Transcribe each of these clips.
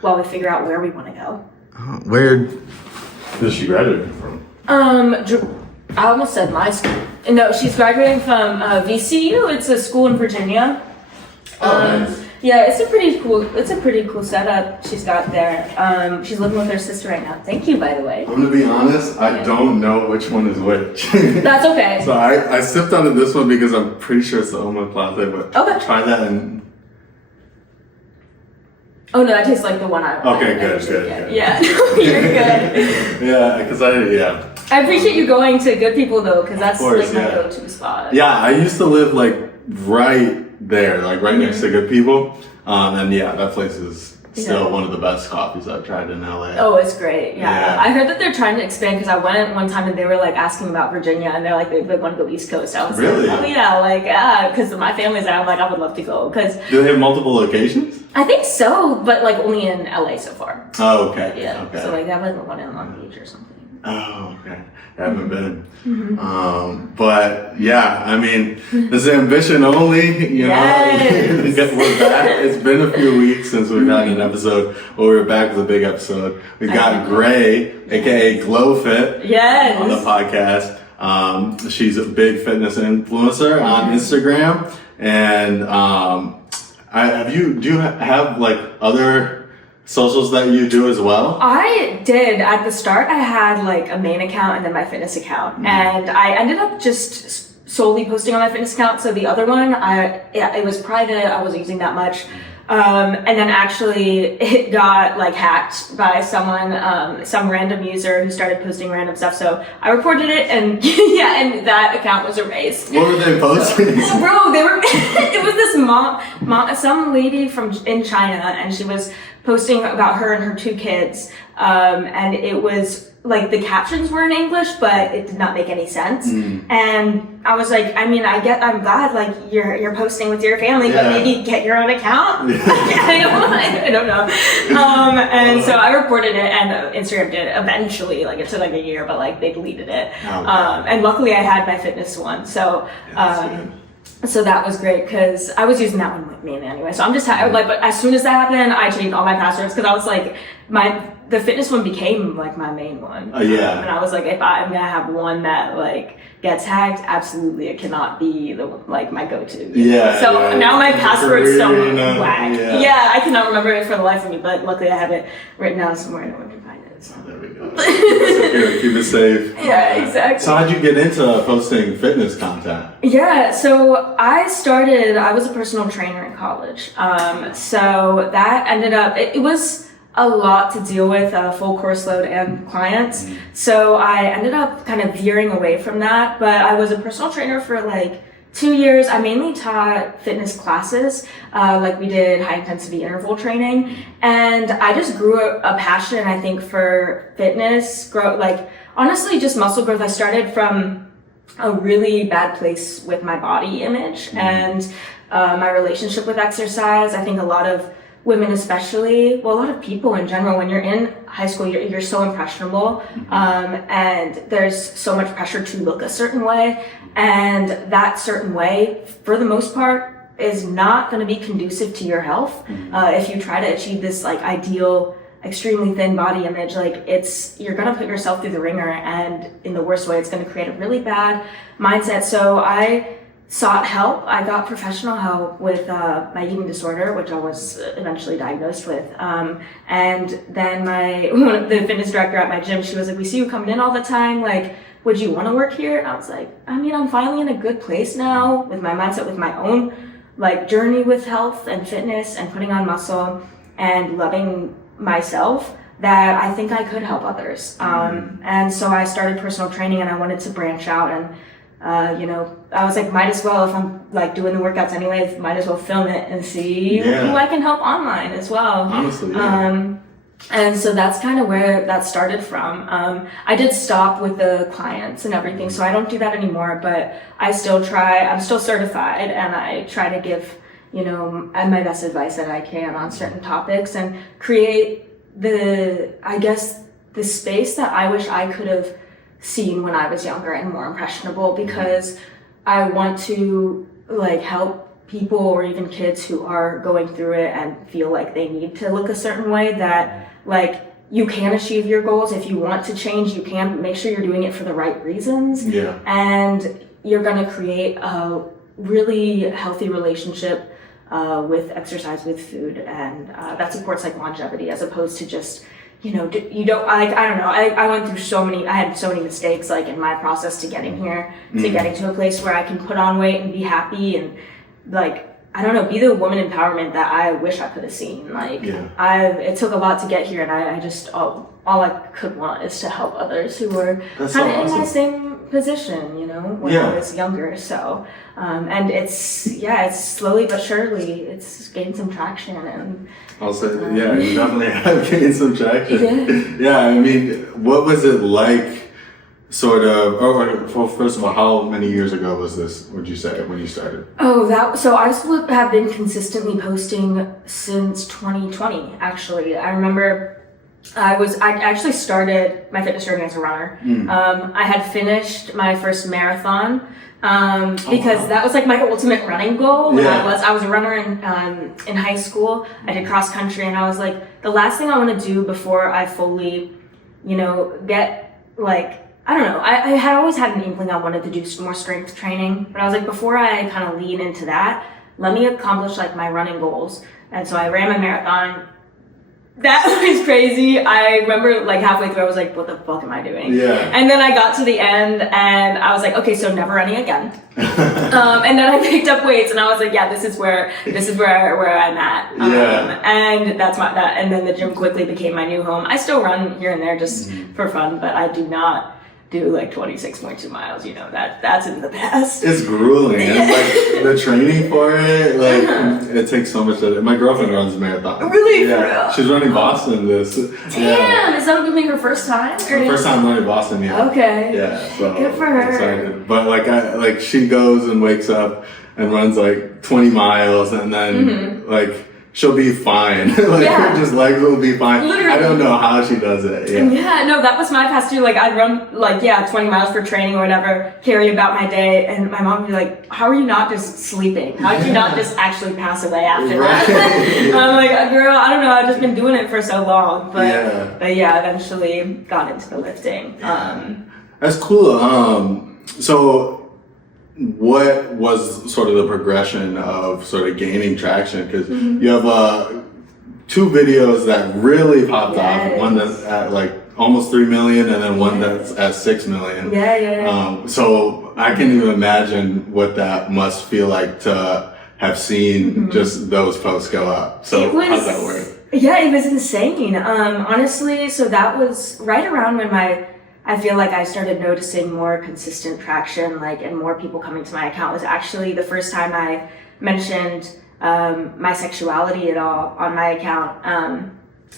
while we figure out where we want to go. Where does she graduate from? I almost said my school. No, she's graduating from VCU. It's a school in Virginia. Nice. Yeah, it's a pretty cool setup she's got there. She's living with her sister right now. Thank you, by the way. I'm gonna be honest, I don't know which one is which. That's okay. So I sipped onto this one because I'm pretty sure it's the omoplata, but okay. Try that and... Oh no, that tastes like the one I Okay, good. Yeah, you're good. Yeah, because I appreciate you going to Good People though, because that's course, like my go-to spot. Yeah, I used to live like right there, like right next to Good People. And yeah, that place is still one of the best coffees I've tried in LA. Oh, it's great. Yeah. I heard that they're trying to expand because I went one time and they were like asking about Virginia and they're like, they want to go East Coast. I was really? like, oh yeah, like, because my family's there. I'm like, I would love to go. Do they have multiple locations? I think so, but like only in LA so far. Oh, okay. Yeah. Okay. So like that was one in Long Beach or something. Oh, okay. I haven't been. But yeah, I mean, this is ambition only, you know. We're back. It's been a few weeks since we've had an episode, but we're back with a big episode. We've got Gray, aka glowe.fit, on the podcast. She's a big fitness influencer on Instagram, and do you have like other socials that you do as well? I did. At the start, I had like a main account and then my fitness account. And I ended up just solely posting on my fitness account. So the other one, it was private. I wasn't using that much. And then actually it got like hacked by someone, some random user who started posting random stuff. So I reported it and and that account was erased. What were they posting? Bro, it was this mom, some lady in China, and she was posting about her and her 2 kids. And it was like the captions were in English, but it did not make any sense. And I was like, I'm glad like you're posting with your family, but maybe get your own account. I don't know. And so I reported it, and Instagram did eventually. Like it took like a year, but like they deleted it. And luckily I had my fitness one, so. So that was great because I was using that one with mainly anyway. So I'm just but as soon as that happened, I changed all my passwords because I was like, the fitness one became like my main one. And I was like, if I'm gonna have one that like gets hacked, absolutely it cannot be my go-to. So now my password's so whack. I cannot remember it for the life of me, but luckily I have it written down somewhere and no one can find it. So. There we go. Keep it safe. Yeah, exactly. So how'd you get into posting fitness content? Yeah, so I was a personal trainer in college. So that ended up, it was a lot to deal with, full course load and clients. So I ended up kind of veering away from that, but I was a personal trainer for like 2 years. I mainly taught fitness classes, like we did high intensity interval training. And I just grew a passion, I think, for fitness, honestly, just muscle growth. I started from a really bad place with my body image and my relationship with exercise. I think a lot of women especially, well, a lot of people in general, when you're in high school, you're so impressionable, and there's so much pressure to look a certain way, and that certain way, for the most part, is not going to be conducive to your health. If you try to achieve this like ideal, extremely thin body image, like you're going to put yourself through the ringer, and in the worst way, it's going to create a really bad mindset. So I sought help. I got professional help with my eating disorder, which I was eventually diagnosed with. And then the fitness director at my gym, she was like, we see you coming in all the time. Like, would you want to work here? And I was like, I mean, I'm finally in a good place now with my mindset, with my own like journey with health and fitness and putting on muscle and loving myself, that I think I could help others. And so I started personal training, and I wanted to branch out, and I was like, might as well, if I'm like doing the workouts anyways, might as well film it and see who I can help online as well. Honestly, and so that's kind of where that started from. I did stop with the clients and everything, so I don't do that anymore, but I still try. I'm still certified, and I try to give, my best advice that I can on certain topics and create the space that I wish I could have seen when I was younger and more impressionable, because I want to like help people or even kids who are going through it and feel like they need to look a certain way, that like you can achieve your goals. If you want to change, you can. Make sure you're doing it for the right reasons. Yeah. And you're going to create a really healthy relationship with exercise, with food, and that supports like longevity, as opposed to just, you know, you don't, like, I don't know, I went through I had so many mistakes like in my process to getting here, to getting to a place where I can put on weight and be happy and like, I don't know, be the woman empowerment that I wish I could have seen. Like, it took a lot to get here, and I just, all I could want is to help others who were kind of in my same position, you know, when I was younger. So, and it's slowly but surely, it's gained some traction. And I'll say, you definitely have gained some traction. Yeah, I mean, what was it like? Sort of, well, first of all, how many years ago was this, would you say, when you started? So I have been consistently posting since 2020, actually. I remember I actually started my fitness journey as a runner. I had finished my first marathon, because that was like my ultimate running goal. When I was a runner in high school. I did cross country, and I was like, the last thing I want to do before I fully, you know, get like, I don't know. I had always had an inkling I wanted to do more strength training, but I was like, before I kind of lean into that, let me accomplish like my running goals. And so I ran my marathon. That was crazy. I remember like halfway through, I was like, what the fuck am I doing? And then I got to the end, and I was like, okay, so never running again. And then I picked up weights, and I was like, yeah, this is where I'm at. And and then the gym quickly became my new home. I still run here and there just for fun, but I do not do like 26.2 miles, you know, that's in the past. It's grueling. It's like the training for it, like it takes so much of it. My girlfriend runs a marathon. Really? Yeah. She's running Boston this. Damn, is that gonna be her first time? First time running Boston, Okay. Yeah, so good for her. Excited. But like she goes and wakes up and runs like 20 miles, and then like she'll be fine. Her just legs will be fine. Literally. I don't know how she does it. No, that was my past too. Like I'd run 20 miles for training or whatever, carry about my day, and my mom would be like, how are you not just sleeping? How did you not just actually pass away after that? I'm like, girl, I don't know, I've just been doing it for so long. But eventually got into the lifting. That's cool. So what was sort of the progression of sort of gaining traction? Because you have 2 videos that really popped off. One that's at like almost 3 million, and then one that's at 6 million. So I can't even imagine what that must feel like to have seen just those posts go up. So how's that work? Yeah, it was insane. Honestly, so that was right around when I feel like I started noticing more consistent traction, like, and more people coming to my account. Was actually the first time I mentioned my sexuality at all on my account.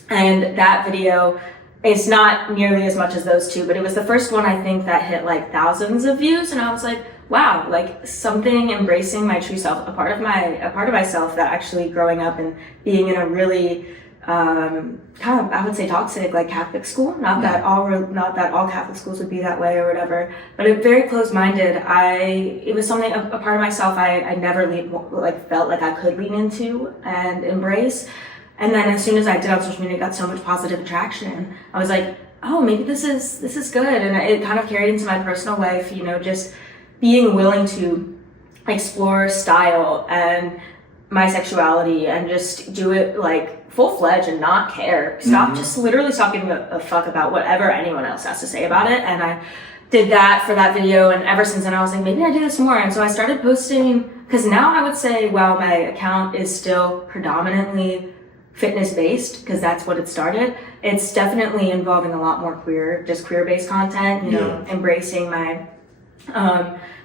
And that video is not nearly as much as those 2, but it was the first one I think that hit like thousands of views, and I was like, wow, like something embracing my true self, a part of myself that actually growing up and being in a really kind of, I would say, toxic like Catholic school. Not that all Catholic schools would be that way or whatever, but it very closed-minded. It was something, a part of myself I never felt like I could lean into and embrace. And then as soon as I did on social media, I got so much positive attraction. I was like, oh, maybe this is good, and it kind of carried into my personal life. You know, just being willing to explore style and my sexuality and just do it like full-fledged and not care. Just literally stop giving a fuck about whatever anyone else has to say about it. And I did that for that video, and ever since then I was like, maybe I do this more. And so I started posting, because now I would say, while my account is still predominantly fitness-based, because that's what it started, it's definitely involving a lot more queer-based content, you know, embracing my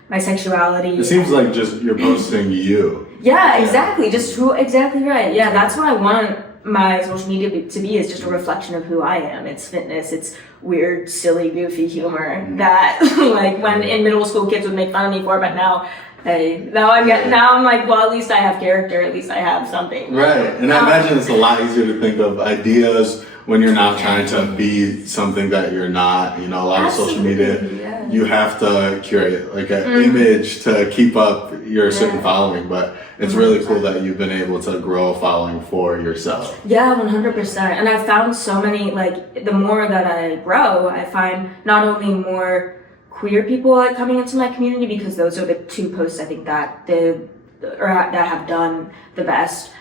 my sexuality. It seems like just you're posting you. Yeah, exactly. Exactly right. Yeah, that's what I want my social media to be, is just a reflection of who I am. It's fitness, it's weird, silly, goofy humor that like when in middle school kids would make fun of me for, but now hey, now I'm like, well, at least I have character, at least I have something. Right, and I imagine it's a lot easier to think of ideas when you're not trying to be something that you're not. You know, a lot of social media, you have to curate like an image to keep up your certain following, but it's really cool that you've been able to grow a following for yourself. Yeah, 100%. And I've found so many, like, the more that I grow, I find not only more queer people like coming into my community, because those are the two posts I think that that have done the best,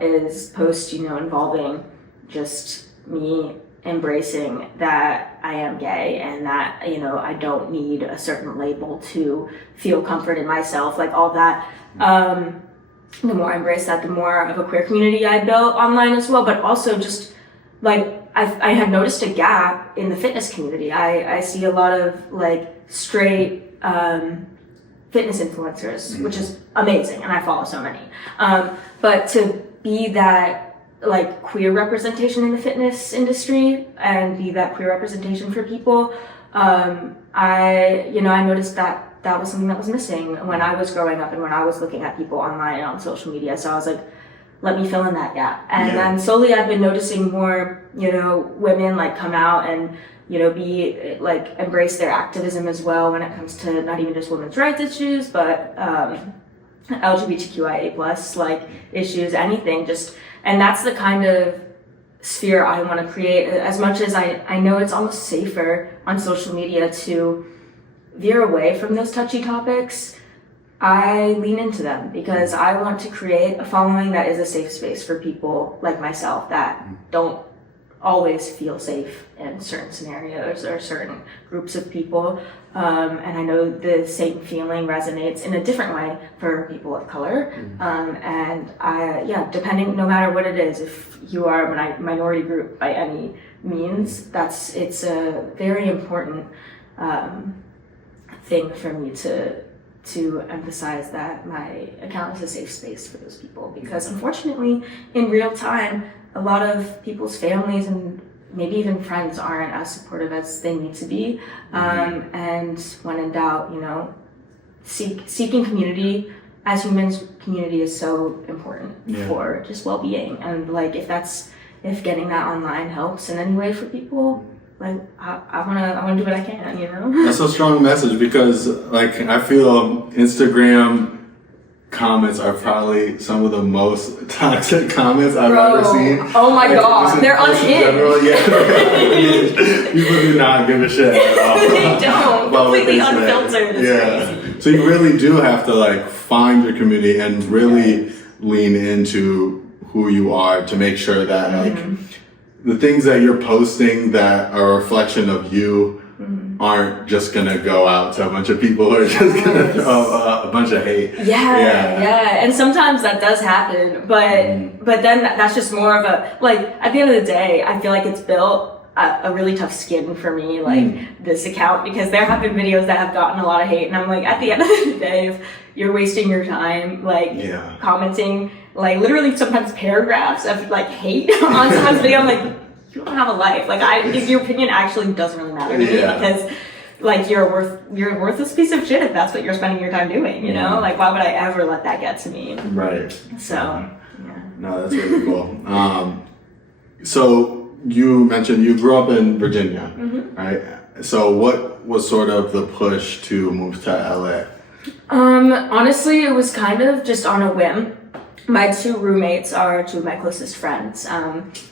is posts, you know, involving just me embracing that I am gay and that, you know, I don't need a certain label to feel comfort in myself, like all that. The more I embrace that, the more of a queer community I built online as well, but also just like I have noticed a gap in the fitness community. I see a lot of like straight fitness influencers, which is amazing, and I follow so many. But to be that like queer representation in the fitness industry and be that queer representation for people, I noticed that was something that was missing when I was growing up and when I was looking at people online and on social media. So I was like, let me fill in that gap. And then slowly I've been noticing more, you know, women like come out and, you know, be like embrace their activism as well when it comes to not even just women's rights issues, but LGBTQIA plus like issues, anything, just, and that's the kind of sphere I want to create. As much as I know it's almost safer on social media to veer away from those touchy topics, I lean into them because I want to create a following that is a safe space for people like myself that don't always feel safe in certain scenarios or certain groups of people. And I know the same feeling resonates in a different way for people of color. And depending, no matter what it is, if you are a minority group by any means, it's a very important thing for me to emphasize that my account is a safe space for those people, because unfortunately in real time a lot of people's families and maybe even friends aren't as supportive as they need to be. And when in doubt, you know, seeking community as humans, community is so important for just well-being. And like if getting that online helps in any way for people, like I wanna do what I can, you know? That's a strong message, because like I feel Instagram comments are probably some of the most toxic comments I've ever seen. Oh my god, they're unhinged. People do not give a shit at all. They don't. Completely unfiltered. Yeah. So you really do have to like find your community and really lean into who you are to make sure that like the things that you're posting that are a reflection of you aren't just gonna go out to a bunch of people who are just gonna throw a bunch of hate. Yeah. And sometimes that does happen, but then that's just more of a, like, at the end of the day, I feel like it's built a really tough skin for me, like this account, because there have been videos that have gotten a lot of hate, and I'm like, at the end of the day, if you're wasting your time like commenting like literally sometimes paragraphs of like hate on someone's video, I'm like, you don't have a life. Like if your opinion actually doesn't really matter to me, because like you're a worthless piece of shit if that's what you're spending your time doing, you know? Like why would I ever let that get to me? Right. So no, that's really cool. So you mentioned you grew up in Virginia, right? So what was sort of the push to move to LA? Honestly, it was kind of just on a whim. My two roommates are two of my closest friends,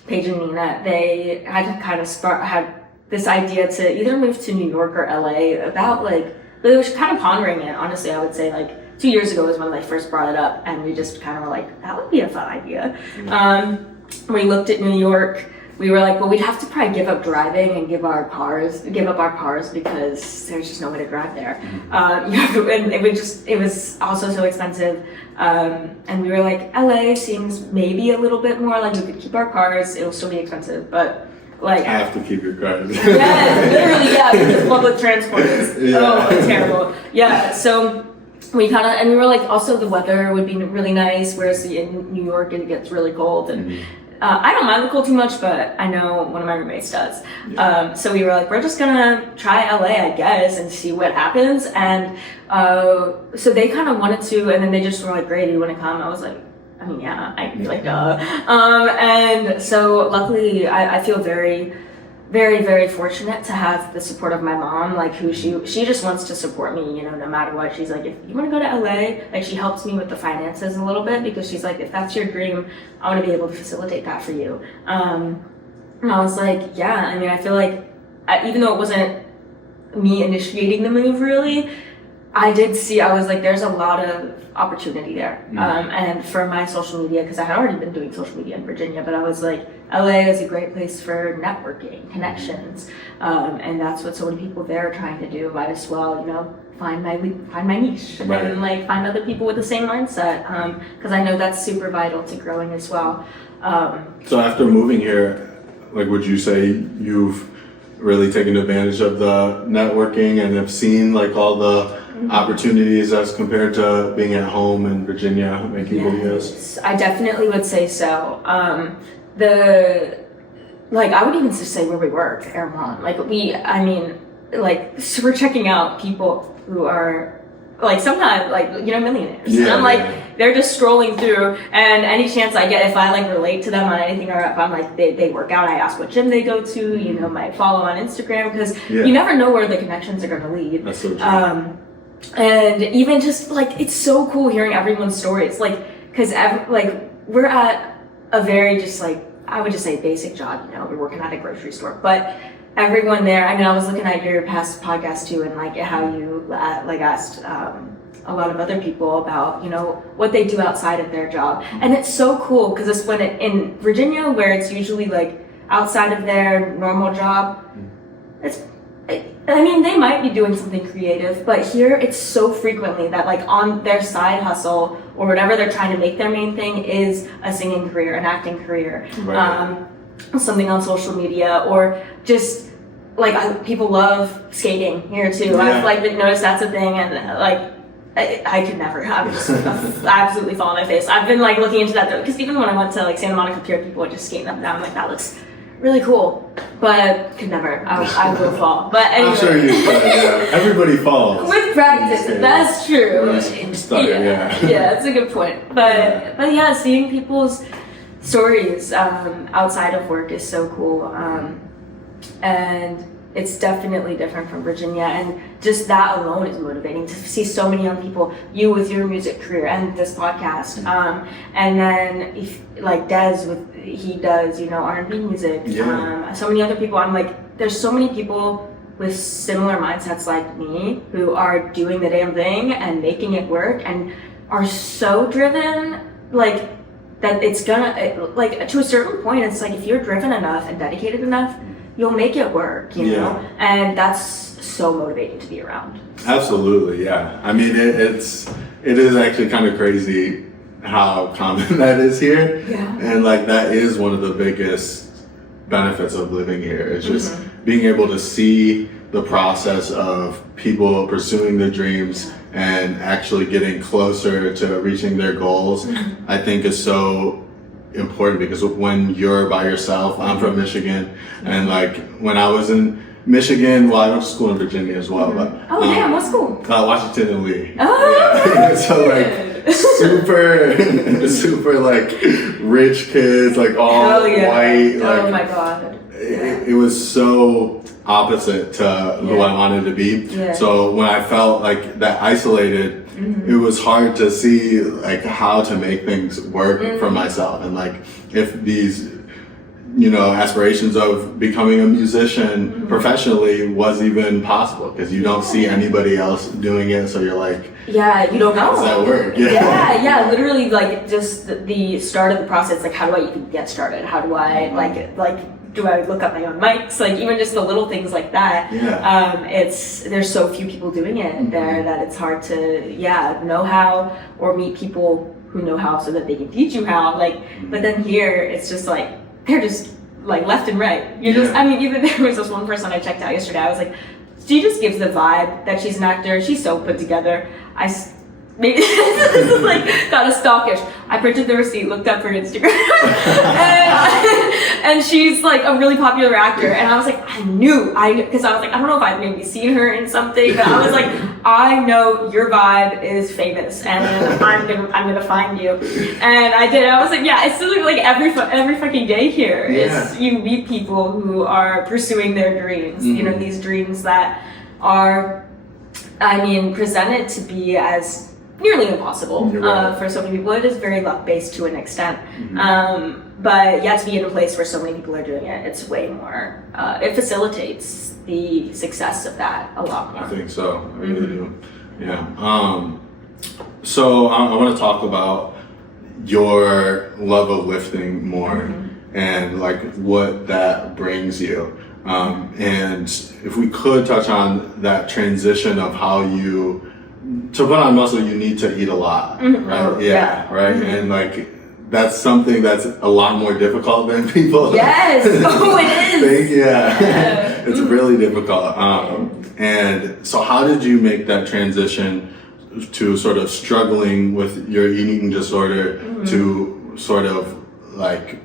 Paige and Nina. They had kind of had this idea to either move to New York or LA about like, they were kind of pondering it, honestly. I would say like 2 years ago was when they first brought it up, and we just kind of were like, that would be a fun idea. We looked at New York. We were like, well, we'd have to probably give up driving and give up our cars because there's just no way to drive there. And it was also so expensive. And we were like, LA seems maybe a little bit more like we could keep our cars. It'll still be expensive, but like. I have to keep your cars. Literally, because public transport is terrible. Yeah, so we we were like, also the weather would be really nice, whereas in New York it gets really cold, and I don't mind the cold too much, but I know one of my roommates does. Yeah. So we were like, we're just gonna try LA, I guess, and see what happens. And so they kind of wanted to, and then they just were like, great, do you want to come? I was like, I mean, yeah, I'd be like, duh. And so luckily, I feel very, very, very fortunate to have the support of my mom, like who she just wants to support me, you know, no matter what. She's like, if you want to go to LA, like she helps me with the finances a little bit because she's like, if that's your dream, I want to be able to facilitate that for you. And I was like, yeah, I mean, I feel like even though it wasn't me initiating the move really, I was like, there's a lot of opportunity there. And for my social media, because I had already been doing social media in Virginia, but I was like, LA is a great place for networking, connections. And that's what so many people there are trying to do. Might as well, you know, find my niche and like find other people with the same mindset. Because I know that's super vital to growing as well. So after moving here, like, would you say you've really taken advantage of the networking and have seen like all the opportunities as compared to being at home in Virginia making videos? I definitely would say so. I would even just say where we work, Airmont. So we're checking out people who are like sometimes like, you know, millionaires. Yeah, and I'm like, they're just scrolling through, and any chance I get, if I like relate to them on anything, or if I'm like, they work out, I ask what gym they go to, you know, might follow on Instagram, because you never know where the connections are going to lead. That's so true. And even just like, it's so cool hearing everyone's stories, like, because we're at a very just like, I would just say basic job, you know, we're working at a grocery store, but everyone there, I mean, I was looking at your past podcast too, and like how you asked a lot of other people about, you know, what they do outside of their job. And it's so cool because it's in Virginia, where it's usually like outside of their normal job, I mean, they might be doing something creative, but here it's so frequently that like on their side hustle or whatever they're trying to make their main thing is a singing career, an acting career, something on social media, or just like people love skating here too. I've like noticed that's a thing, and like I could never. I would just absolutely fall on my face. I've been like looking into that though, because even when I went to like Santa Monica Pier, people would just skating up and down. I'm like, that looks really cool, but could never. I will fall. But anyway. I'm sure you could. Yeah. Everybody falls With practice, that's true. Yeah, it's a good point. But yeah, seeing people's stories outside of work is so cool, and it's definitely different from Virginia, and just that alone is motivating to see so many young people, you with your music career and this podcast, and then if, like Des he does, you know, R&B music, so many other people. I'm like, there's so many people with similar mindsets like me who are doing the damn thing and making it work and are so driven, like that it's gonna, like to a certain point, it's like if you're driven enough and dedicated enough, you'll make it work, you know? And that's so motivating to be around. Absolutely, yeah. I mean, it is actually kind of crazy how common that is here. Yeah. And like, that is one of the biggest benefits of living here. It's just being able to see the process of people pursuing their dreams and actually getting closer to reaching their goals, I think is so important, because when you're by yourself, I'm from Michigan, and like when I was in Michigan, well, I went to school in Virginia as well, but damn, what school? Washington and Lee. So like super like rich kids, like all white. Like, oh my god. It was so opposite to who I wanted to be. So when I felt like that isolated, it was hard to see like how to make things work for myself, and like if these, you know, aspirations of becoming a musician professionally was even possible, because you don't see anybody else doing it, so you're like, you don't know. How does that work? Literally, like just the start of the process, like how do I even get started? How do I do I look up my own mics? Like even just the little things like that. There's so few people doing it there that it's hard to know how, or meet people who know how so that they can teach you how. Like, but then here it's just like they're just like left and right. I mean, even there was this one person I checked out yesterday. I was like, she just gives the vibe that she's an actor. She's so put together. maybe this is like kind of stalkish. I printed the receipt, looked up her Instagram, and she's like a really popular actor. And I was like, I knew, because I was like, I don't know if I've maybe seen her in something, but I was like, I know your vibe is famous, and I'm gonna find you. And I did. I was like, yeah, it's literally like every fucking day here. Yeah. You meet people who are pursuing their dreams. You know, these dreams that are, I mean, presented to be as nearly impossible for so many people. It is very luck-based to an extent. But yeah, to be in a place where so many people are doing it, it's way more, it facilitates the success of that a lot more. I think so. I really do. Yeah. So I want to talk about your love of lifting more and like what that brings you. And if we could touch on that transition of how to put on muscle, you need to eat a lot, right? Yeah, right. And like, that's something that's a lot more difficult than people. Yes. Oh, it is. think. Yeah. It's really difficult. And so how did you make that transition to sort of struggling with your eating disorder to sort of like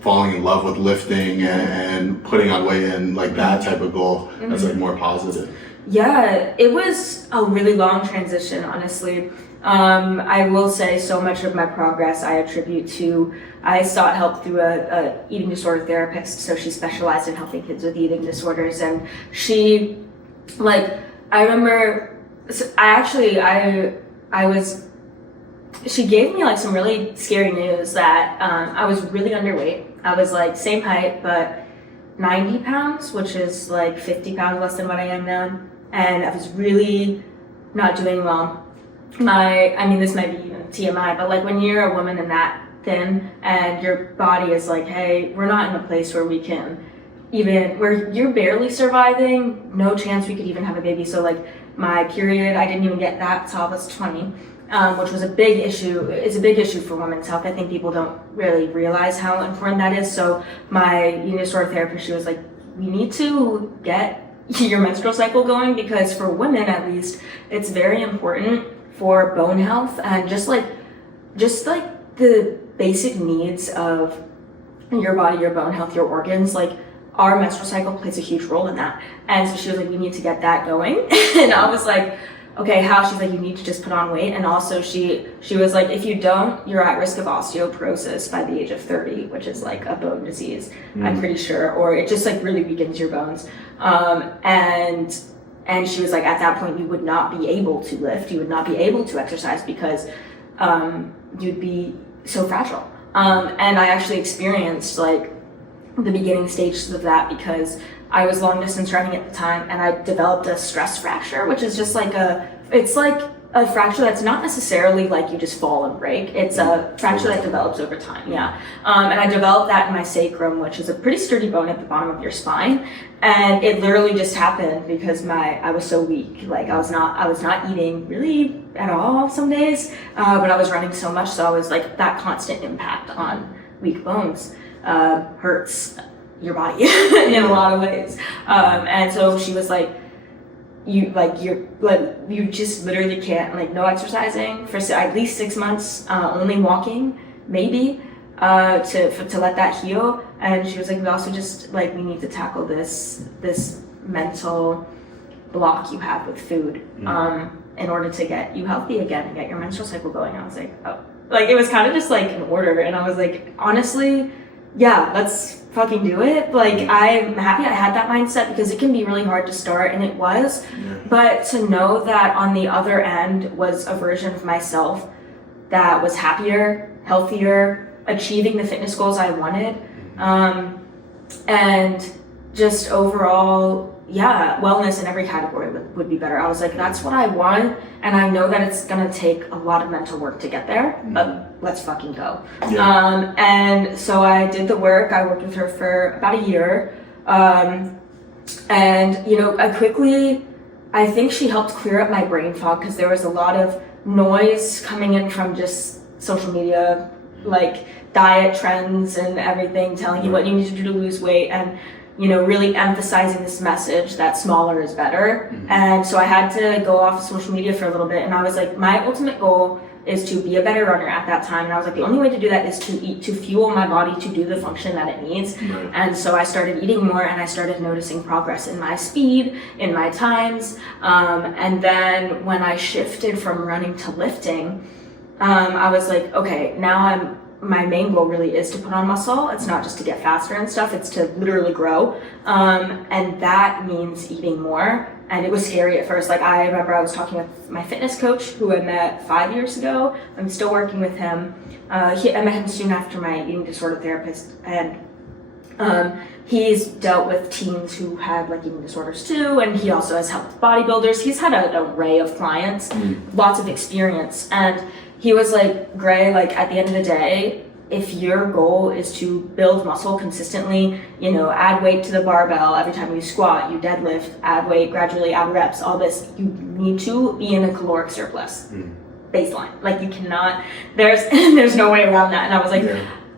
falling in love with lifting and putting on weight and like that type of goal that's like more positive? Yeah, it was a really long transition, honestly. I will say so much of my progress I attribute to, I sought help through a eating disorder therapist. So she specialized in helping kids with eating disorders. And she, like, I remember, she gave me like some really scary news that I was really underweight. I was like same height, but 90 pounds, which is like 50 pounds less than what I am now. And I was really not doing well. I mean, this might be even TMI, but like when you're a woman and that thin and your body is like, hey, we're not in a place where we can where you're barely surviving, no chance we could even have a baby. So like my period, I didn't even get that till I was 20, which was a big issue. It's a big issue for women's health. I think people don't really realize how important that is. So my eating disorder therapist, she was like, we need to get your menstrual cycle going, because for women at least, it's very important for bone health and just like the basic needs of your body, your bone health, your organs. Like our menstrual cycle plays a huge role in that. And so she was like, we need to get that going. And I was like, okay, how? She's like, you need to just put on weight. And also she was like, if you don't, you're at risk of osteoporosis by the age of 30, which is like a bone disease, I'm pretty sure, or it just like really weakens your bones. And she was like, at that point, you would not be able to lift, you would not be able to exercise because you'd be so fragile. And I actually experienced like the beginning stages of that because I was long distance running at the time, and I developed a stress fracture, which is just like it's like a fracture that's not necessarily like you just fall and break. It's a fracture that develops over time, yeah. And I developed that in my sacrum, which is a pretty sturdy bone at the bottom of your spine. And it literally just happened because I was so weak. Like I was not eating really at all some days, but I was running so much, so I was like, that constant impact on weak bones hurts your body in a lot of ways. And so she was like, you just literally can't, like, no exercising for at least 6 months, only walking maybe to let that heal. And she was like, we also just like, we need to tackle this mental block you have with food in order to get you healthy again and get your menstrual cycle going. I was like, oh, like it was kind of just like an order. And I was like, honestly, yeah, let's fucking do it. Like, I'm happy I had that mindset because it can be really hard to start, and it was. Yeah. But to know that on the other end was a version of myself that was happier, healthier, achieving the fitness goals I wanted, and just overall, yeah, wellness in every category would be better. I was like, that's what I want, and I know that it's gonna take a lot of mental work to get there, but let's fucking go. Yeah. And so I did the work. I worked with her for about a year, and you know, I think she helped clear up my brain fog because there was a lot of noise coming in from just social media, like diet trends and everything, telling you what you need to do to lose weight. And really emphasizing this message that smaller is better. And so I had to go off of social media for a little bit, and I was like, my ultimate goal is to be a better runner at that time. And I was like, the only way to do that is to eat, to fuel my body to do the function that it needs. Right. And so I started eating more, and I started noticing progress in my speed, in my times. And then when I shifted from running to lifting, I was like, okay, now my main goal really is to put on muscle. It's not just to get faster and stuff, it's to literally grow. And that means eating more. And it was scary at first. Like, I remember I was talking with my fitness coach, who I met 5 years ago. I'm still working with him. I met him soon after my eating disorder therapist. And he's dealt with teens who had like eating disorders too. And he also has helped bodybuilders. He's had an array of clients, lots of experience. And he was like, Gray, like at the end of the day, if your goal is to build muscle consistently, add weight to the barbell every time you squat, you deadlift, add weight, gradually add reps, all this, you need to be in a caloric surplus baseline. Like, you cannot, there's no way around that. And I was like,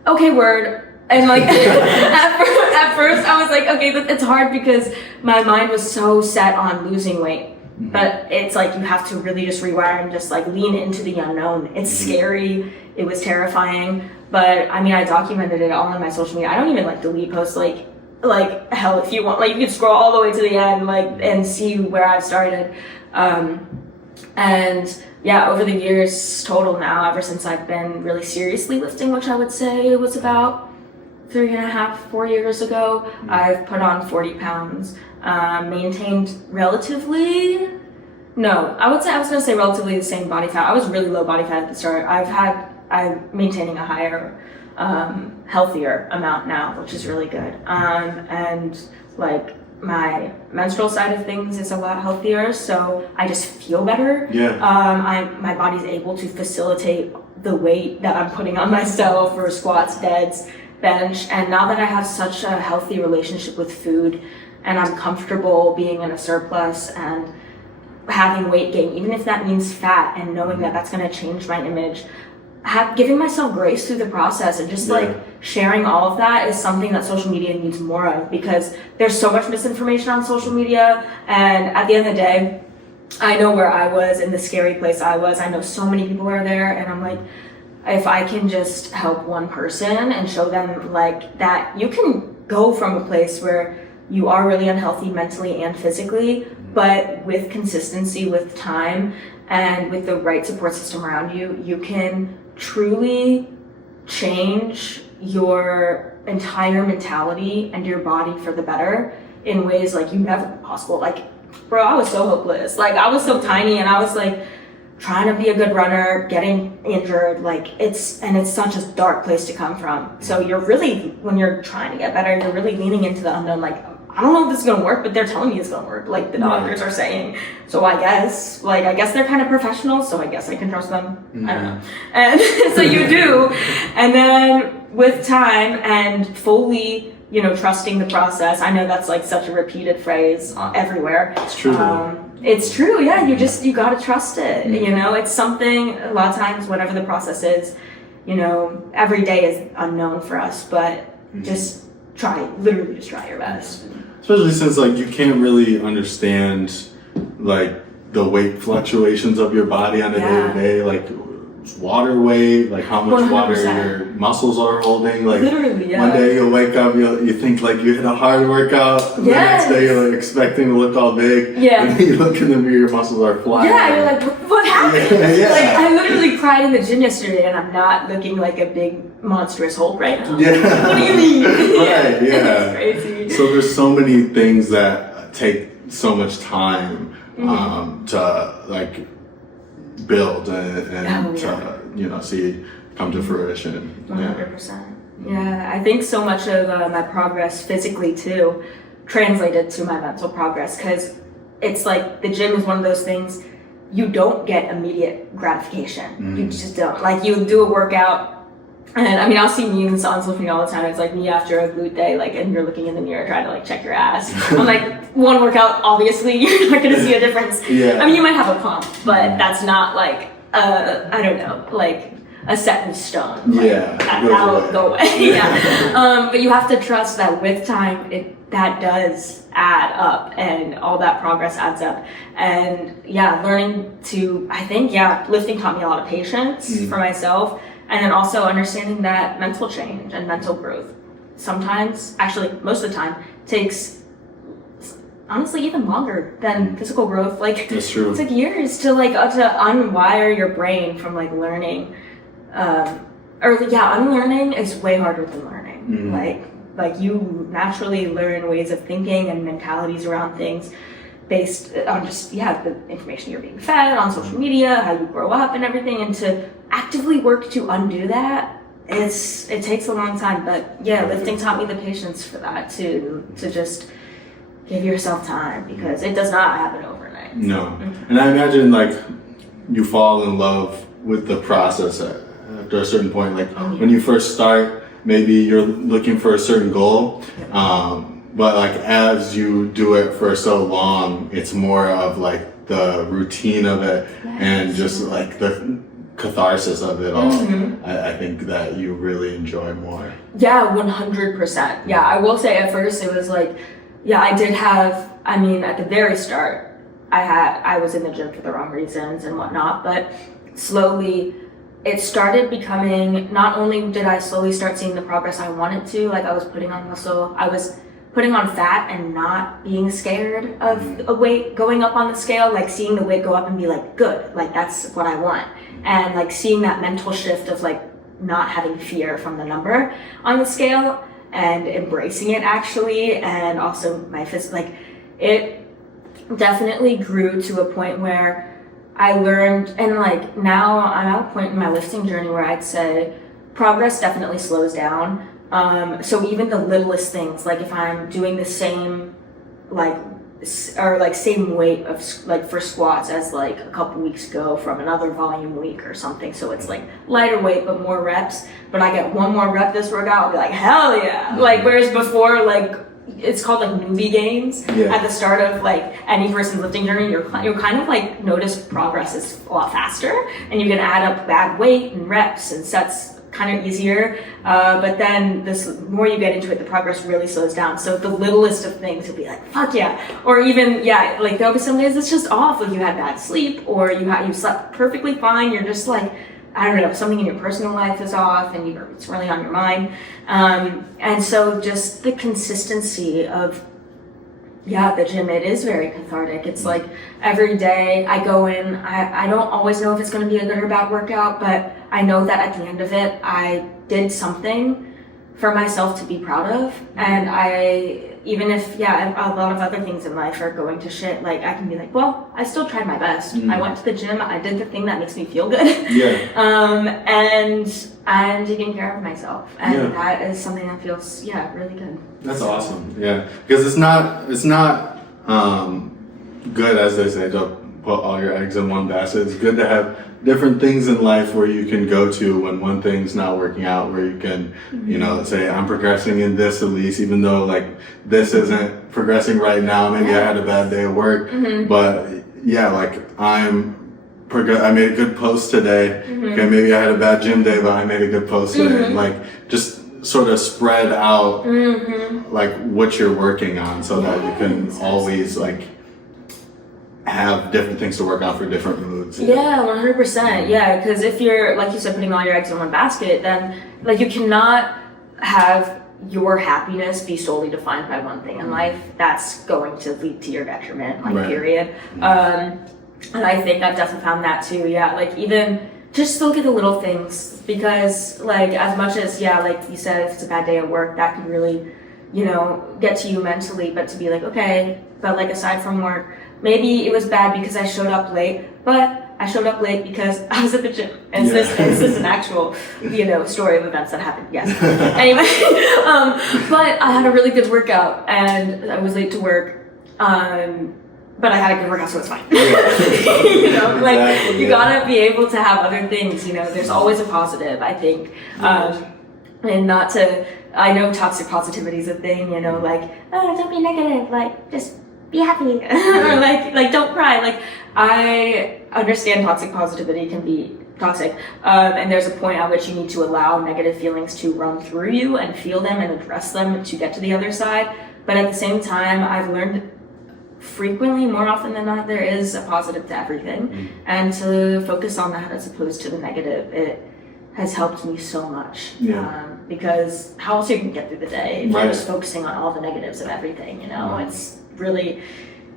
okay, word. And like, at first I was like, okay, it's hard because my mind was so set on losing weight. But it's like, you have to really just rewire and just like lean into the unknown. It's scary. It was terrifying. But I mean, I documented it all on my social media. I don't even like delete posts. Like hell, if you want, like, you can scroll all the way to the end, like, and see where I've started. And yeah, over the years total now, ever since I've been really seriously lifting, which I would say was about 3.5, 4 years ago, I've put on 40 pounds, maintained relatively, no, I was going to say relatively the same body fat. I was really low body fat at the start. I'm maintaining a higher, healthier amount now, which is really good. And like, my menstrual side of things is a lot healthier, so I just feel better. My body's able to facilitate the weight that I'm putting on myself for squats, deads, bench. And now that I have such a healthy relationship with food, and I'm comfortable being in a surplus and having weight gain, even if that means fat, and knowing that that's going to change my image, giving myself grace through the process, and just like sharing all of that is something that social media needs more of, because there's so much misinformation on social media. And at the end of the day, I know where I was in the scary place I was. I know so many people are there, and I'm like, if I can just help one person and show them like that you can go from a place where you are really unhealthy mentally and physically, but with consistency, with time, and with the right support system around you, you can truly change your entire mentality and your body for the better in ways like you never possible. Like, bro, I was so hopeless. Like, I was so tiny, and I was like trying to be a good runner, getting injured. Like, it's such a dark place to come from. So you're really, when you're trying to get better, you're really leaning into the unknown. Like, I don't know if this is gonna work, but they're telling me it's gonna work. Like, the doctors are saying. So I guess they're kind of professionals, so I guess I can trust them. I don't know. And so you do. And then with time and fully, trusting the process. I know that's like such a repeated phrase everywhere. It's true. It's true, yeah. You gotta trust it. It's something, a lot of times, whatever the process is, every day is unknown for us, but just literally just try your best. Especially since like you can't really understand like the weight fluctuations of your body on a day-to-day, like water weight, like how much 100%. Water your muscles are holding. Like, literally, one day you'll wake up, you think like you hit a hard workout, the next day you're like expecting to look all big, and then you look in the mirror, your muscles are flying. You're like, what happened? Like, I literally cried in the gym yesterday, and I'm not looking like a big monstrous Hulk right now. What do you mean? Right, It's crazy. So there's so many things that take so much time to like build and to see come to fruition. 100%. Yeah, I think so much of my progress physically too translated to my mental progress, because it's like the gym is one of those things you don't get immediate gratification. You just don't. Like, you do a workout, and I mean, I'll see memes on social media all the time. It's like me after a glute day, like, and you're looking in the mirror trying to like check your ass. I'm like, one workout, obviously you're not gonna see a difference. I mean, you might have a pump, but that's not like I don't know, like a set in stone. Like, that'll go away. But you have to trust that with time, that does add up, and all that progress adds up. And yeah, learning to, I think, lifting taught me a lot of patience for myself, and then also understanding that mental change and mental growth sometimes, actually most of the time, takes honestly even longer than physical growth. Like, that's true. It's like years to unwire your brain from like learning, unlearning is way harder than learning. Like you naturally learn ways of thinking and mentalities around things based on just the information you're being fed on social media, how you grow up and everything, and to actively work to undo that, it takes a long time. But lifting taught me the patience for that, to just give yourself time, because it does not happen overnight. No. And I imagine like you fall in love with the process after a certain point. Like when you first start, maybe you're looking for a certain goal, but like as you do it for so long, it's more of like the routine of it and just like the catharsis of it all. I think that you really enjoy more. Yeah, 100%. Yeah, I will say at first it was like, I did have, at the very start, I was in the gym for the wrong reasons and whatnot, but slowly it started becoming, not only did I slowly start seeing the progress I wanted to, like I was putting on muscle, I was putting on fat and not being scared of a weight going up on the scale, like seeing the weight go up and be like, good, like that's what I want. And like seeing that mental shift of like not having fear from the number on the scale and embracing it actually. And also my physical, like it definitely grew to a point where I learned, and like now I'm at a point in my lifting journey where I'd say progress definitely slows down. So even the littlest things, like if I'm doing the same, same weight of like for squats as like a couple weeks ago from another volume week or something, so it's like lighter weight but more reps, but I get one more rep this workout, I'll be like, hell yeah. Like whereas before, like it's called like newbie gains at the start of like any person's lifting journey, you're kind of like notice progress is a lot faster, and you can add up bad weight and reps and sets kind of easier, but then the more you get into it, the progress really slows down. So the littlest of things will be like, fuck yeah. Or even, like there'll be some days it's just off, like you had bad sleep, or you slept perfectly fine, you're just like, I don't know, something in your personal life is off and it's really on your mind. And so just the consistency of, the gym, it is very cathartic. It's like every day I go in, I don't always know if it's going to be a good or bad workout, but I know that at the end of it, I did something for myself to be proud of. And even if, a lot of other things in life are going to shit, like I can be like, well, I still tried my best. I went to the gym, I did the thing that makes me feel good. And I'm taking care of myself. And that is something that feels, really good. That's awesome. Because it's not good, as they say, to put all your eggs in one basket. It's good to have different things in life where you can go to when one thing's not working out, where you can, say, I'm progressing in this at least, even though like this isn't progressing right now. Maybe I had a bad day at work, but I made a good post today. Okay, maybe I had a bad gym day, but I made a good post today. And like just sort of spread out like what you're working on, so that you can always like have different things to work on for different moods. 100%. Because if you're, like you said, putting all your eggs in one basket, then like you cannot have your happiness be solely defined by one thing in life. That's going to lead to your detriment, period. And I think I've definitely found that too. Like even just look at the little things, because like as much as like you said, if it's a bad day at work, that can really get to you mentally. But to be like, okay, but like aside from work, maybe it was bad because I showed up late, but I showed up late because I was at the gym. And this is an actual, story of events that happened. Yes. Anyway, but I had a really good workout and I was late to work. But I had a good workout, so it's fine. You gotta be able to have other things. There's always a positive, I think. And not to, I know toxic positivity is a thing. Don't be negative. Like just be happy, or like don't cry. Like I understand toxic positivity can be toxic, and there's a point at which you need to allow negative feelings to run through you and feel them and address them to get to the other side. But at the same time, I've learned frequently, more often than not, there is a positive to everything. And to focus on that as opposed to the negative, it has helped me so much. Because how else are you going to get through the day if you're just focusing on all the negatives of everything, you know?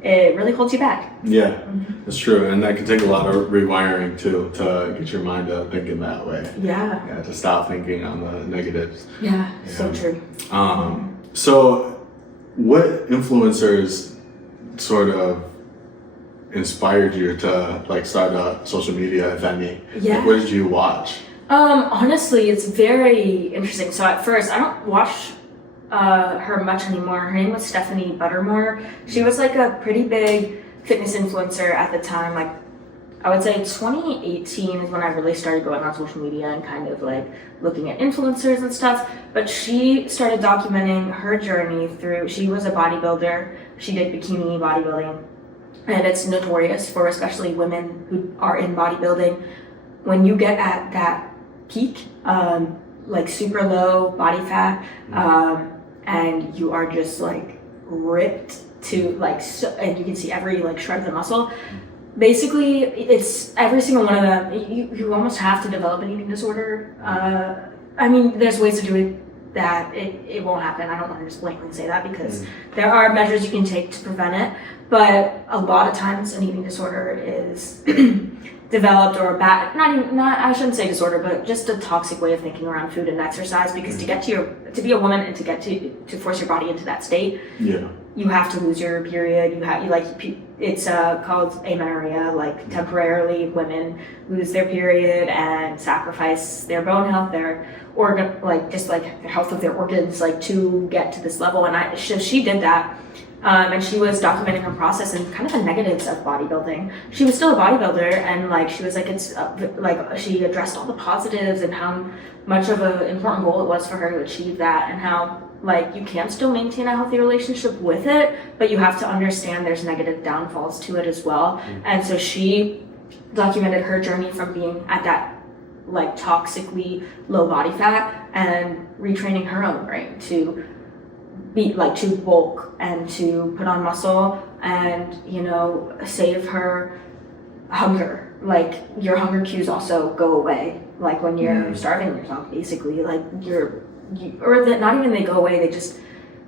It really holds you back. Yeah, it's true. And that can take a lot of rewiring too, to get your mind thinking that way. Yeah. Yeah, to stop thinking on the negatives. Yeah, so true. So what influencers sort of inspired you to like start social media, if any? Yeah. Like, what did you watch? Honestly, it's very interesting. So at first, I don't watch her much anymore. Her name was Stephanie Buttermore. She was like a pretty big fitness influencer at the time. Like, I would say 2018 is when I really started going on social media and kind of like looking at influencers and stuff. But she started documenting her journey through, she was a bodybuilder. She did bikini bodybuilding. And it's notorious for especially women who are in bodybuilding. When you get at that peak, like super low body fat, and you are just like ripped to like, and you can see every like shred of the muscle. Basically, it's every single one of them. You almost have to develop an eating disorder. I mean, there's ways to do it that it won't happen. I don't want to just blatantly say that because there are measures you can take to prevent it. But a lot of times, an eating disorder is developed or I shouldn't say disorder, but just a toxic way of thinking around food and exercise. Because to be a woman and to get to force your body into that state, you have to lose your period. It's called amenorrhea. Like temporarily, women lose their period and sacrifice their bone health, their organ, like just like the health of their organs, like to get to this level. And she did that. And she was documenting her process and kind of the negatives of bodybuilding. She was still a bodybuilder, and like she was like she addressed all the positives and how much of an important goal it was for her to achieve that, and how like you can still maintain a healthy relationship with it, but you have to understand there's negative downfalls to it as well. And so she documented her journey from being at that like toxically low body fat and retraining her own brain to be like to bulk and to put on muscle and, you know, save her hunger. Like your hunger cues also go away. Like when you're starving yourself, basically, like not even they go away, they just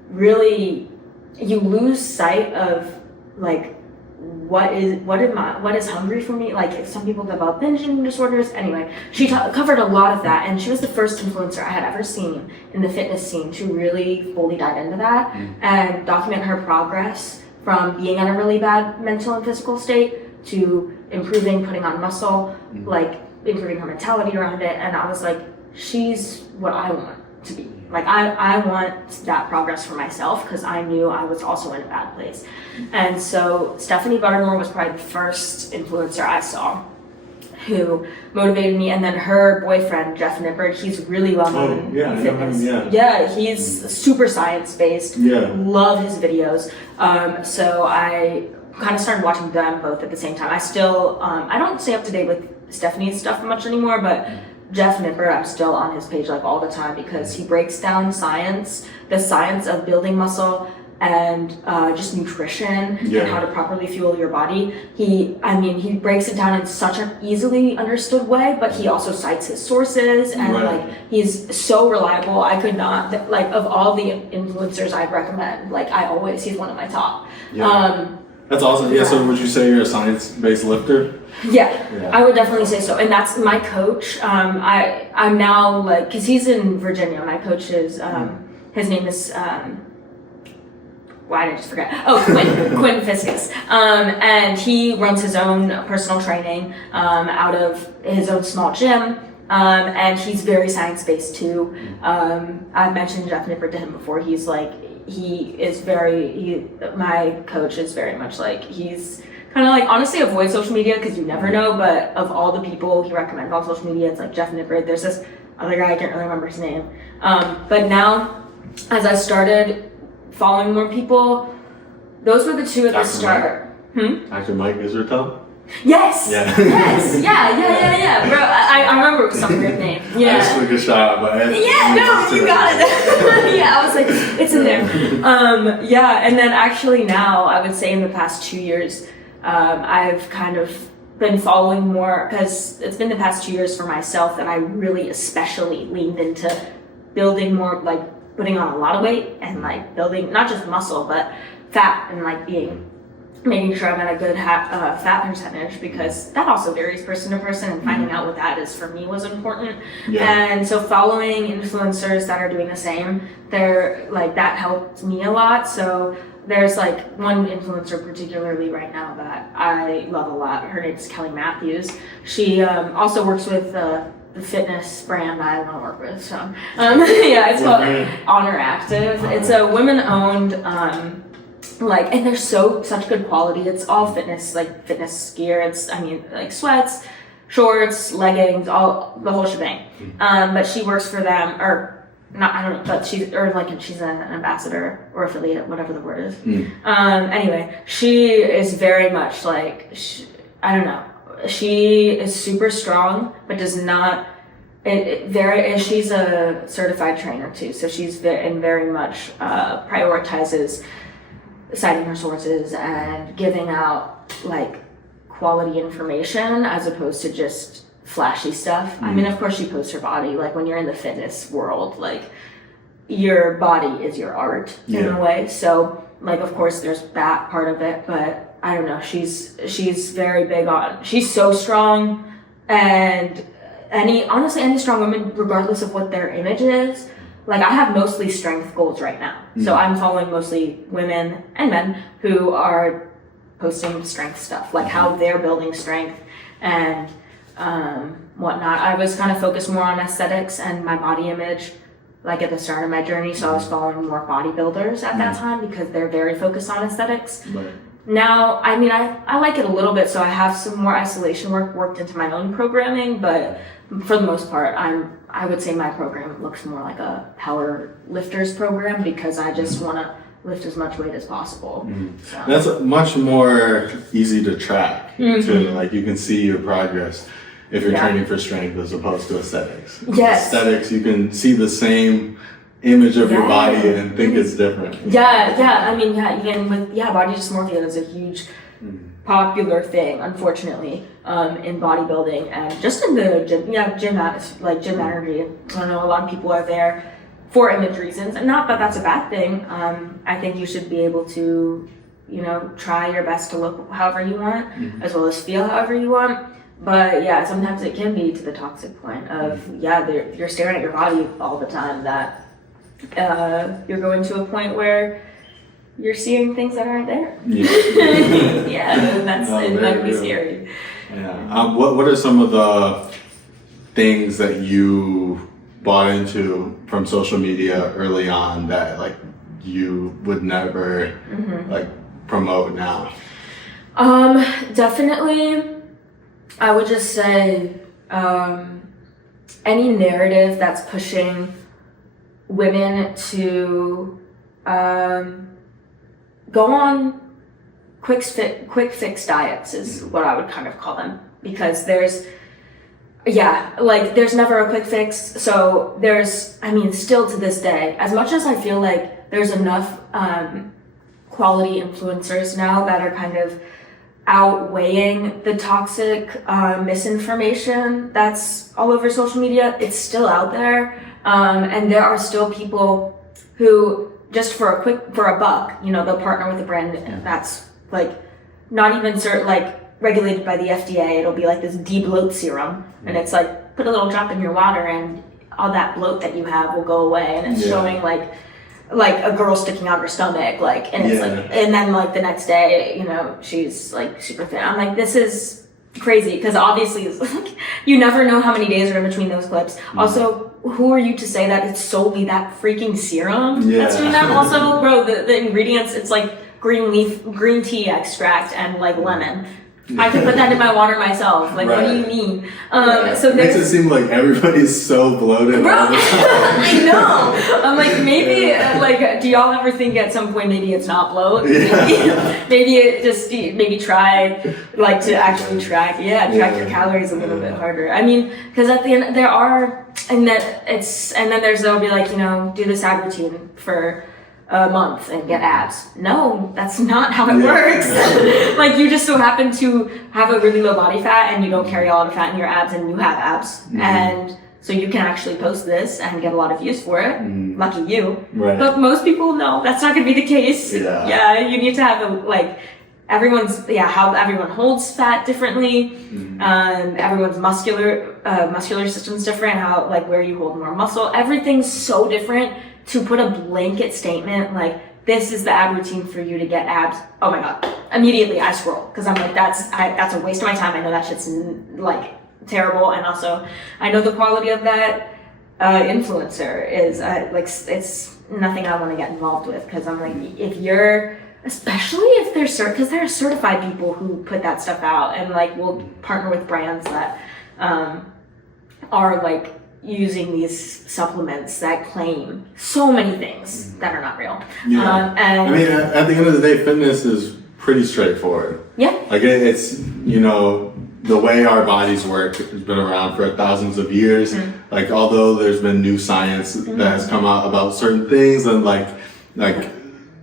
really, you lose sight of like what is hungry for me. Like some people develop binge eating disorders. Anyway, she covered a lot of that, and she was the first influencer I had ever seen in the fitness scene to really fully dive into that and document her progress from being in a really bad mental and physical state to improving, putting on muscle, like improving her mentality around it. And I was like, she's what I want to be. Like I want that progress for myself because I knew I was also in a bad place. And so Stephanie Buttermore was probably the first influencer I saw who motivated me. And then her boyfriend, Jeff Nippert, he's really well known in fitness. Yeah, he's super science-based. Love his videos. So I kind of started watching them both at the same time. I still, I don't stay up to date with Stephanie's stuff much anymore, but Jeff Nippert, I'm still on his page like all the time because he breaks down the science of building muscle and just nutrition and how to properly fuel your body. He breaks it down in such an easily understood way, but he also cites his sources and like he's so reliable. I could not of all the influencers I'd recommend, he's one of my top. That's awesome. Yeah. So would you say you're a science-based lifter? Yeah, I would definitely say so. And that's my coach. I'm now because he's in Virginia. My coach is, his name is, why did I just forget? Oh, Quinn Fiskus. And he runs his own personal training out of his own small gym. And he's very science-based too. I've mentioned Jeff Nippert to him before. He's my coach is very much like, he's kind of like, honestly, avoid social media because you never know, but of all the people he recommends on social media, it's like Jeff Nippert. There's this other guy, I can't really remember his name. But now, as I started following more people, those were the two at the start. Dr. Mike Israetel? Yes. Yeah. Yes. Yeah. Bro, I remember it was some weird name. Yeah. I just took a shot, but yeah, no, you got it. Yeah, I was like, it's in there. Yeah, and then actually now, I would say in the past 2 years, I've kind of been following more, because it's been the past 2 years for myself that I really especially leaned into building more, like putting on a lot of weight and like building not just muscle but fat, and like making sure I'm at a good fat percentage, because that also varies person to person, and finding out what that is for me was important. And so following influencers that are doing the same, they're like, that helped me a lot. So there's like one influencer particularly right now that I love a lot. Her name's Kelly Matthews. She also works with the fitness brand I want to work with. So yeah, it's called Honor Active. It's a women-owned and they're such good quality. It's all fitness, like fitness gear. It's like sweats, shorts, leggings, all the whole shebang. But she works for them, or not, I don't know, but she's an ambassador or affiliate, whatever the word is. Anyway, she is very much like, she is super strong, but does not, and she's a certified trainer too, so she's very much prioritizes citing her sources and giving out like quality information as opposed to just flashy stuff. I mean, of course she posts her body, like when you're in the fitness world, like your body is your art in a way. So like, of course there's that part of it, but I don't know, she's very big on, she's so strong, and any strong woman, regardless of what their image is, like I have mostly strength goals right now. So I'm following mostly women and men who are posting strength stuff, like how they're building strength and whatnot. I was kind of focused more on aesthetics and my body image, like at the start of my journey. So I was following more bodybuilders at that time because they're very focused on aesthetics. Right. Now, I like it a little bit, so I have some more isolation work worked into my own programming, but for the most part, I would say my program looks more like a power lifters program, because I just want to lift as much weight as possible. So. That's much more easy to track too. Like you can see your progress if you're training for strength as opposed to aesthetics. Yes. Aesthetics, you can see the same image of your body and think it's different. Even with body dysmorphia is a huge popular thing, unfortunately, in bodybuilding and just in the gym. Gym energy. I know a lot of people are there for image reasons, and not that that's a bad thing. I think you should be able to, try your best to look however you want, as well as feel however you want. But yeah, sometimes it can be to the toxic point of you're staring at your body all the time, that you're going to a point where you're seeing things that aren't there. It might be scary. Yeah. What are some of the things that you bought into from social media early on that like you would never like promote now? Definitely, I would just say any narrative that's pushing women to go on quick fix diets is what I would kind of call them, because there's never a quick fix. So still to this day, as much as I feel like there's enough quality influencers now that are kind of outweighing the toxic misinformation that's all over social media, it's still out there. And there are still people who just for a buck, they'll partner with a brand that's like not even regulated by the FDA. It'll be like this de-bloat serum, and it's like put a little drop in your water and all that bloat that you have will go away, and it's showing like a girl sticking out her stomach, and then like the next day, she's like super thin. I'm like, this is crazy, because obviously it's like, you never know how many days are in between those clips. Also, who are you to say that it's solely that freaking serum that's doing that? Also, bro, the ingredients, it's like green tea extract and like lemon. I can put that in my water myself. Like, what do you mean? So it makes it seem like everybody's so bloated all the time. I know. I'm like, maybe, like, do y'all ever think at some point maybe it's not bloat? Yeah. Maybe it just, maybe try, like, to actually track your calories a little bit harder. I mean, because at the end, and then there'll be like, do this ab routine for a month and get abs. No, that's not how it works. Like, you just so happen to have a really low body fat and you don't carry a lot of fat in your abs and you have abs. And so you can actually post this and get a lot of views for it. Lucky you. Right. But most people, no, that's not going to be the case. Yeah, you need to have how everyone holds fat differently. Everyone's muscular system's different, how, like, where you hold more muscle. Everything's so different. To put a blanket statement like, this is the ab routine for you to get abs. Oh my God. Immediately I scroll because I'm like, that's a waste of my time. I know that shit's like terrible. And also I know the quality of that influencer is it's nothing I want to get involved with, because I'm like, especially if because there are certified people who put that stuff out and like will partner with brands that are like using these supplements that claim so many things that are not real. And I mean, at the end of the day, fitness is pretty straightforward. Yeah. Like it's, the way our bodies work has been around for thousands of years. Like, although there's been new science that has come out about certain things and like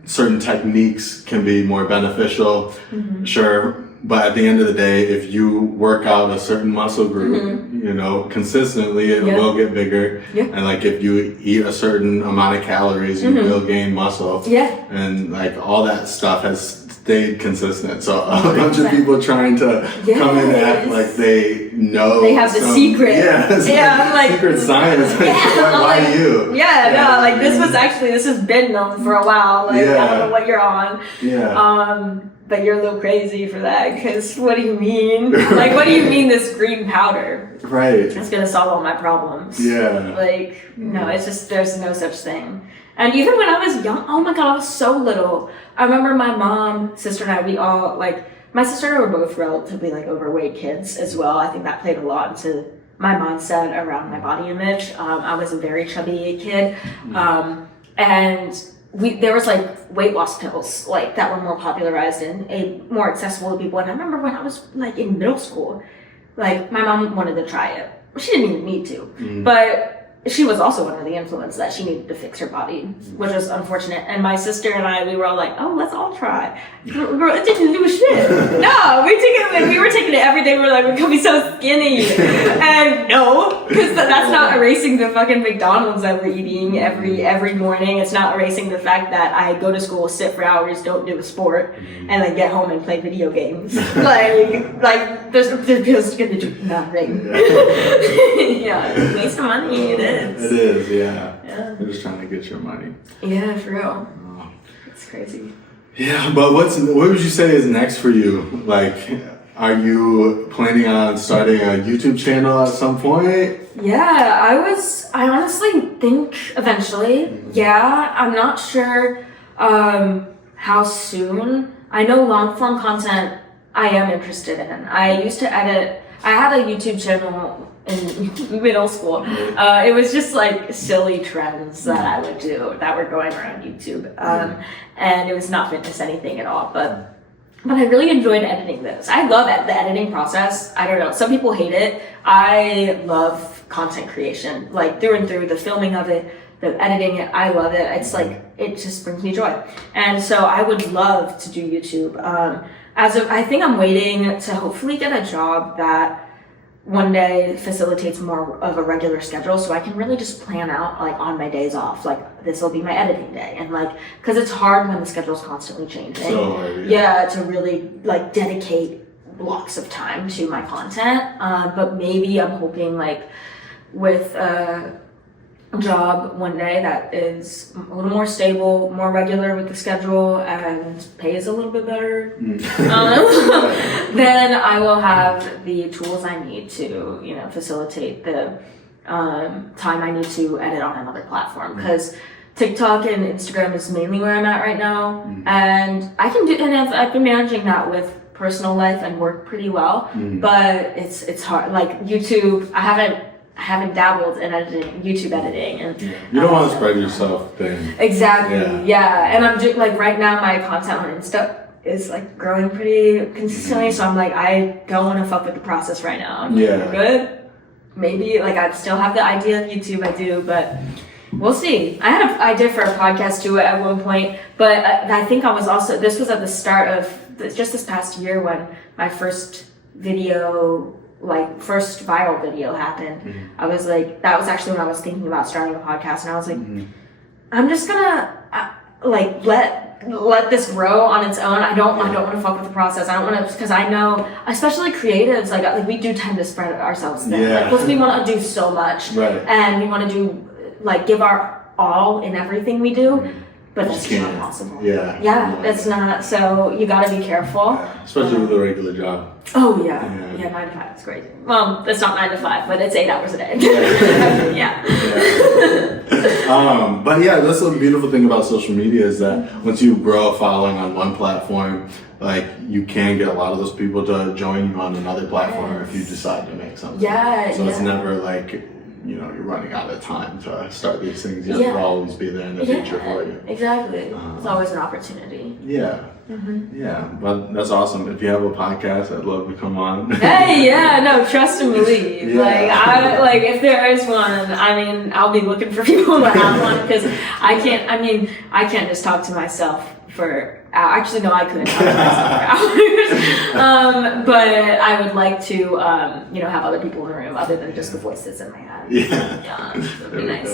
certain techniques can be more beneficial, sure. But at the end of the day, if you work out a certain muscle group, consistently, it will get bigger. And like, if you eat a certain amount of calories, you will gain muscle. And like, all that stuff has stayed consistent. So a bunch of people trying to come in and act like they know. They have the secret. I'm like, secret science. Why you? This has been known for a while. Like, I don't know what you're on. But you're a little crazy for that, because what do you mean? Like, what do you mean this green powder? Right. It's going to solve all my problems. Like, no, it's just, there's no such thing. And even when I was young, oh my God, I was so little. I remember my mom, sister, and I, we all, like, my sister and I were both relatively, like, overweight kids as well. I think that played a lot into my mindset around my body image. I was a very chubby kid. And there was like weight loss pills like that were more popularized and more accessible to people. And I remember when I was like in middle school, like my mom wanted to try it. She didn't even need to, but she was also under the influence that she needed to fix her body, which was unfortunate. And my sister and I, we were all like, oh, let's all try. Girl, it didn't do shit. No, we were taking it every day. We were like, we're gonna be so skinny. And no, because that's not erasing the fucking McDonald's that we're eating every morning. It's not erasing the fact that I go to school, sit for hours, don't do a sport, and then get home and play video games. like there's gonna do nothing. Waste of money. It is, yeah. They're just trying to get your money. Yeah, for real. Oh. It's crazy. Yeah, but what would you say is next for you? Like, are you planning on starting a YouTube channel at some point? Yeah, I honestly think eventually. Yeah, I'm not sure how soon. I know long form content I am interested in. I used to edit, I had a YouTube channel in middle school. It was just like silly trends that I would do that were going around YouTube. And it was not fitness anything at all, but I really enjoyed editing those. I love the editing process. I don't know, some people hate it. I love content creation, like through and through, the filming of it, the editing it. I love it. It's like, it just brings me joy. And so I would love to do YouTube. I think I'm waiting to hopefully get a job that one day facilitates more of a regular schedule, so I can really just plan out like on my days off, like this will be my editing day, and like, because it's hard when the schedule's constantly changing. So hard, to really like dedicate blocks of time to my content. But maybe I'm hoping like with a job one day that is a little more stable, more regular with the schedule, and pays a little bit better, then I will have the tools I need to, facilitate the time I need to edit on another platform. Because TikTok and Instagram is mainly where I'm at right now, and I can do, and I've been managing that with personal life and work pretty well, but it's hard. Like YouTube, I haven't dabbled in YouTube editing, and you don't want to spread yourself thin. Exactly. Yeah. And I'm like right now my content on Insta is like growing pretty consistently, so I'm like I don't want to fuck with the process right now. I'm like, we're good. Maybe like I still have the idea of YouTube, I do, but we'll see. I had an idea for a podcast too at one point, but I think I was also, this was at the start of just this past year when my first video, like first viral video happened. I was like, that was actually when I was thinking about starting a podcast, and I was like, I'm just gonna like let this grow on its own. I don't want to fuck with the process. I don't want to, because I know, especially creatives, like we do tend to spread ourselves thin. Like, because we want to do so much, and we want to do like give our all in everything we do. But it's just not possible. Yeah, it's not. So you got to be careful. Especially with a regular job. Oh yeah, 9 to 5 is crazy. Well, it's not 9 to 5, but it's 8 hours a day. But yeah, that's the beautiful thing about social media is that once you grow a following on one platform, like you can get a lot of those people to join you on another platform if you decide to make something. So it's never like, you know, you're running out of time to start these things. You have to always be there in the future for you. Exactly. It's always an opportunity. Yeah, but that's awesome. If you have a podcast, I'd love to come on. Hey, no, trust and believe. Like if there is one, I mean, I'll be looking for people to have one, because I can't just talk to myself for actually no, I couldn't talk to myself for hours. But I would like to you know, have other people in the room other than just the voices in my head. That'd be nice.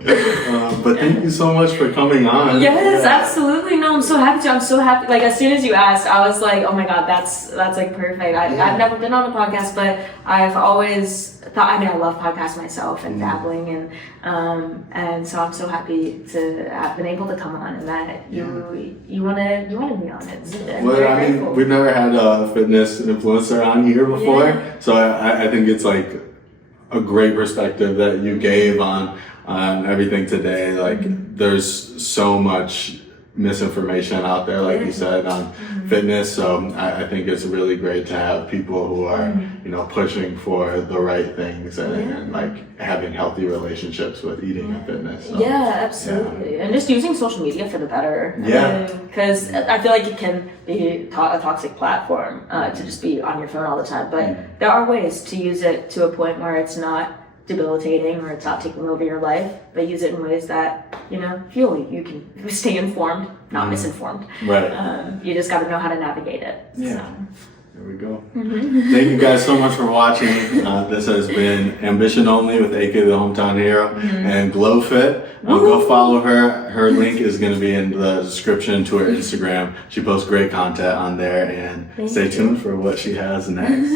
But thank you so much for coming on. Yes, absolutely. No, I'm so happy to. I'm so happy. Like as soon as you asked, I was like, oh my god, that's like perfect. I've never been on a podcast, but I've always thought. I mean, I love podcasts myself and dabbling, and so I'm so happy to have been able to come on, and that you wanted me on it. Well, I mean, we've never had a fitness influencer on here before, so I think it's like a great perspective that you gave on everything today. Like there's so much misinformation out there, like you said, on fitness, so I think it's really great to have people who are you know, pushing for the right things and like having healthy relationships with eating and fitness. So, absolutely. And just using social media for the better. Because I feel like it can be a toxic platform to just be on your phone all the time, but there are ways to use it to a point where it's not debilitating or it's not taking over your life, but use it in ways that, you know, fuel you. You can stay informed, not misinformed. You just got to know how to navigate it. There we go. Thank you guys so much for watching. This has been Ambition Only with AK the Hometown Hero and glowe.fit. Go follow her. Her link is going to be in the description to her Instagram. She posts great content on there, and stay tuned for what she has next.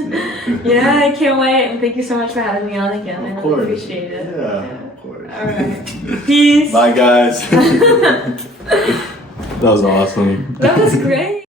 I can't wait. And thank you so much for having me on again. I really appreciate it. Of course. All right. Peace. Bye, guys. That was awesome. That was great.